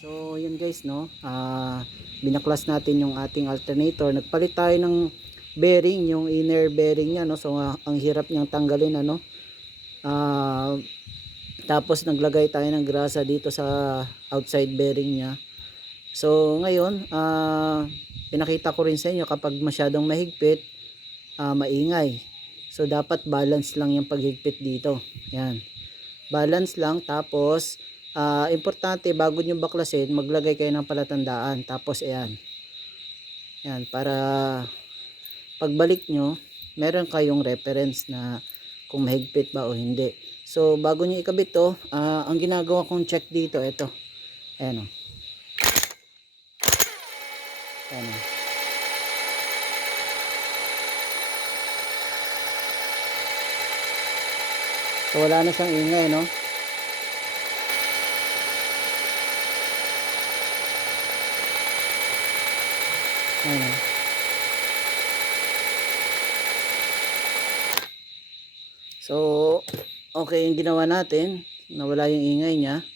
So yun guys, no, binaklas natin yung ating alternator. Nagpalit tayo ng bearing, yung inner bearing niya, no. So ang hirap niyang tanggalin, ano. Tapos naglagay tayo ng grasa dito sa outside bearing niya. So ngayon, pinakita ko rin sa inyo kapag masyadong mahigpit, maingay. So dapat balance lang yung paghigpit dito. Yan. Balance lang. Tapos importante bago nyo baklasin, maglagay kayo ng palatandaan. Tapos ayan. Yan, para pagbalik nyo, meron kayong reference na kung mahigpit ba o hindi. So bago nyo ikabit to, ang ginagawa kong check dito, ito. Ayan o. Ayan o. So wala na siyang ingay, no? Ayan o. So okay yung ginawa natin, nawala yung ingay niya.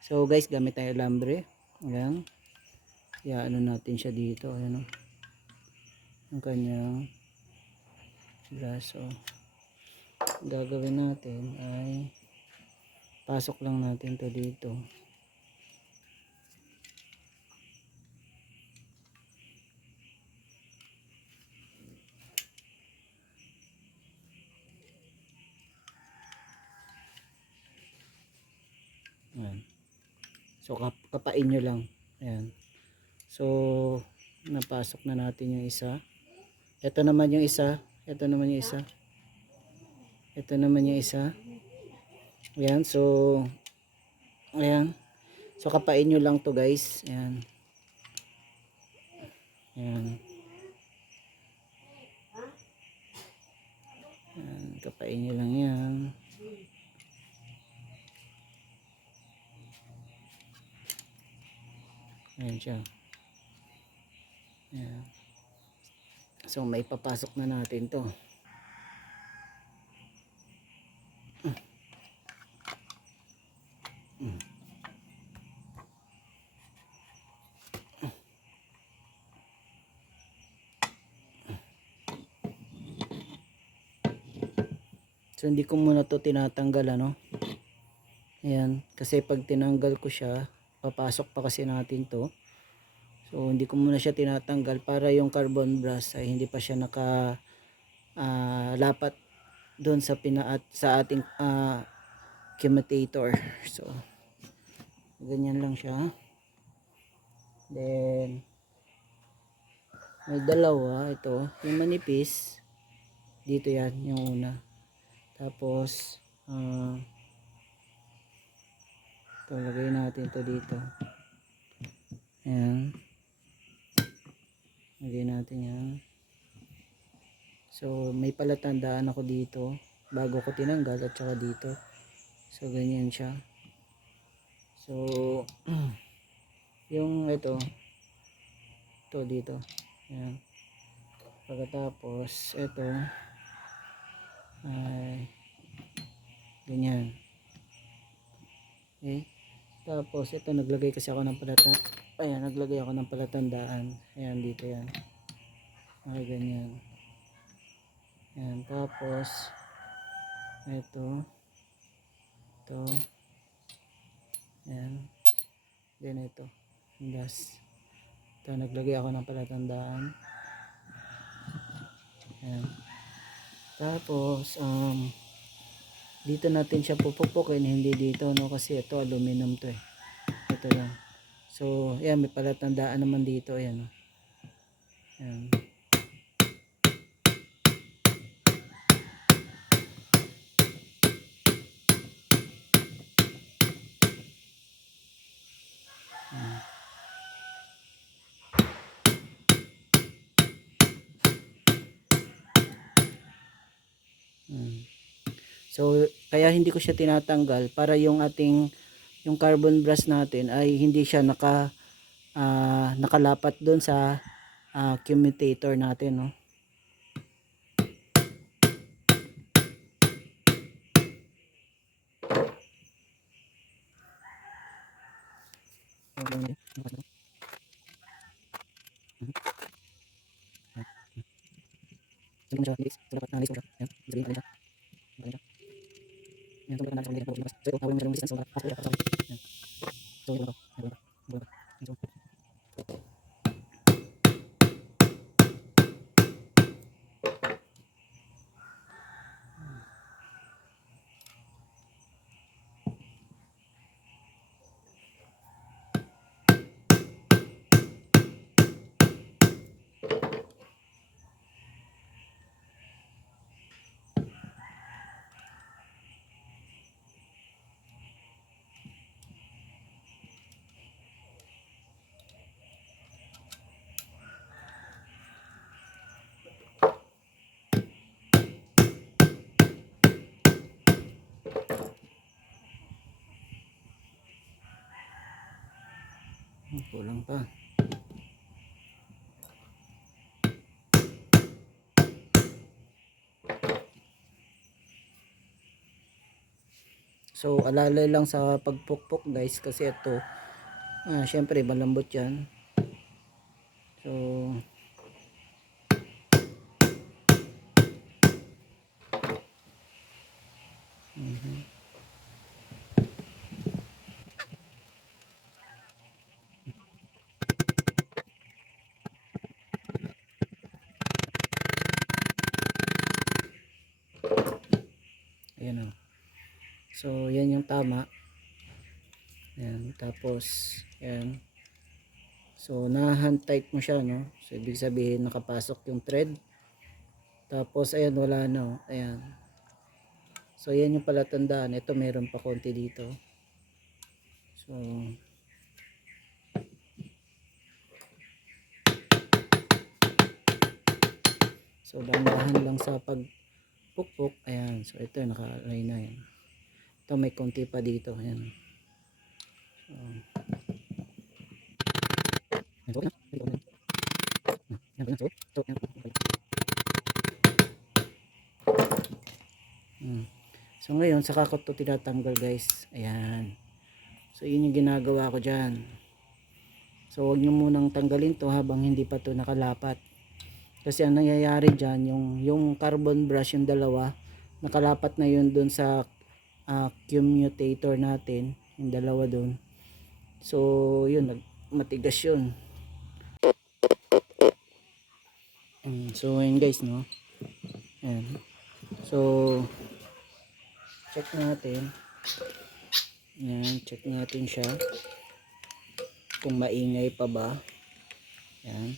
So guys, gamit tayo lambre. Ayan. Kaya ano natin siya dito. Ayan o. Ang kanyang braso. Gagawin natin ay pasok lang natin to dito. Ayan. So kapain nyo lang. Ayan. So napasok na natin yung isa. Ito naman yung isa. Ito naman yung isa. Ito naman yung isa. Ayan. So ayan. So kapain nyo lang to guys. Ayan. Ayan. Ayan. Kapain nyo lang yan. Ayan siya. Ayan. So may papasok na natin to. So hindi ko muna to tinatanggal ano. Ayan, kasi pag tinanggal ko siya, papasok pa kasi natin to. So hindi ko muna siya tinatanggal para yung carbon brush ay hindi pa siya naka lapat doon sa sa ating commutator. So ganyan lang siya. Then may dalawa, ito yung manipis dito, yan yung una. Tapos ito, lagay natin ito dito. Ayan, lagay natin yan. So may palatandaan ako dito bago ko tinanggal at saka dito. So ganyan siya. So yung ito dito. Ayan. Pagkatapos ito ay ganyan. Okay. Tapos ito, naglagay kasi ako ng ayan, naglagay ako ng palatandaan. Ayan, dito yan. Ay ganyan. Ayan, tapos ito ayan, then ito gas. Ito, naglagay ako ng palatandaan. Ayan. Tapos dito natin siya pupupukin, hindi dito no, kasi ito aluminum to eh. Ito lang. So ayan, may palatandaan naman dito. Ayan, ayan. So kaya hindi ko siya tinatanggal para yung yung carbon brush natin ay hindi siya nakalapat doon sa commutator natin no. Kulang pa. So alalay lang sa pagpukpok guys, kasi ito syempre malambot yan. So ayan o. So yan yung tama. Ayan, tapos ayan. So na-hand tight mo siya, no? So ibig sabihin nakapasok yung thread. Tapos ayan, wala na, oh. Ayan. So yan yung palatandaan. Ito meron pa konti dito. So dahan-dahan lang sa pagpukpok. Ayan. So ito naka-align na yan. Ito may konti pa dito. Ayan. So ngayon saka ko to tinatanggal guys. Ayan. So yun yung ginagawa ko dyan. So huwag nyo munang tanggalin to habang hindi pa to nakalapat. Kasi ang nangyayari dyan, yung carbon brush, yung dalawa, nakalapat na yun dun sa commutator natin, yung dalawa dun. So yun, matigas yun. So yun guys, no. Ayan. So check natin. Ayan, check natin siya kung maingay pa ba. Ayan.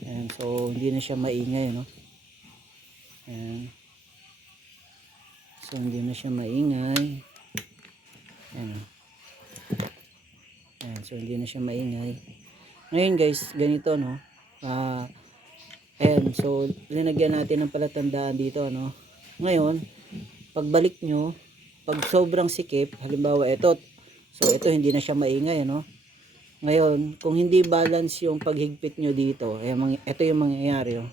Ayan, so hindi na siya maingay, no. Ayan. So hindi na siya maingay. Ayan. Ayan, so hindi na siya maingay. Ngayon guys, ganito, no. Ayan, so linagyan natin ng palatandaan dito, no. Ngayon, pagbalik nyo, pag sobrang sikip, halimbawa ito, so ito hindi na siya maingay, no. Ngayon, kung hindi balance yung paghigpit nyo dito, ayan, ito yung mangyayari, oh.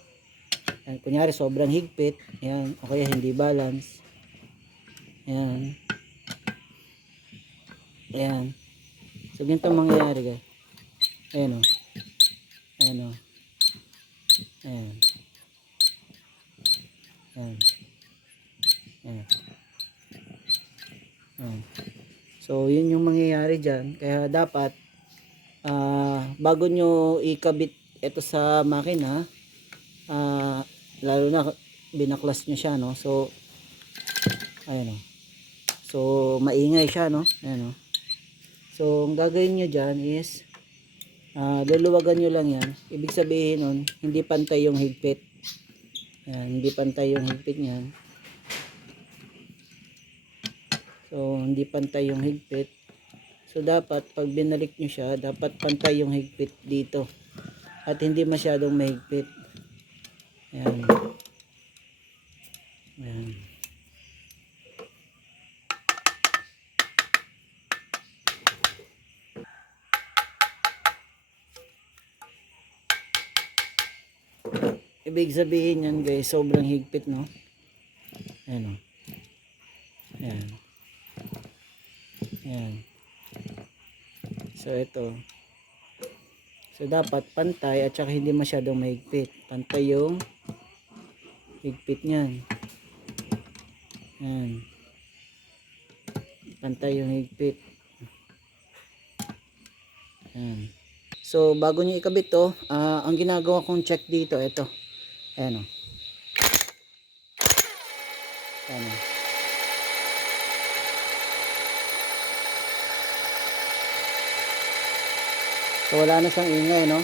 Ayan, kunyari sobrang higpit, ayan, o kaya hindi balance. Ayan. Ayan. So ganito mangyayari guys. Ayan, oh. Ayan, oh. Ayan. Ayan. Ayan. Ayan. So yun yung mangyayari dyan. Kaya dapat bago nyo ikabit ito sa makina, lalo na binaklas nyo siya, no. So ayan, oh. So maingay siya, no. Ayan, oh. So ang gagawin nyo dyan is luluwagan nyo lang yan. Ibig sabihin nun, hindi pantay yung higpit. Ayan, hindi pantay yung higpit nyan. So hindi pantay yung higpit. So dapat pag binalik nyo siya, dapat pantay yung higpit dito. At hindi masyadong mahigpit. Ayan. Ayan. Ibig sabihin yan guys, sobrang higpit, no. Ayan, o. Ayan. Ayan. So ito. So dapat pantay at saka hindi masyadong mahigpit. Pantay yung higpit niyan. Ayan. Pantay yung higpit. Ayan. So bago nyo ikabit to, ang ginagawa kong check dito, ito. Ayan, o. Ayan, o. So wala na siyang ingay, no.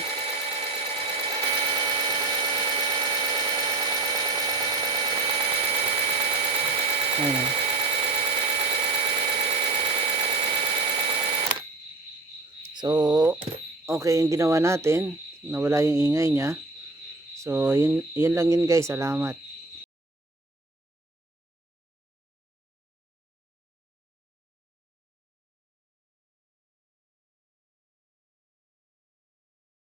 Ayan, o. So okay yung ginawa natin, nawala yung ingay niya. So yun lang yun guys, salamat.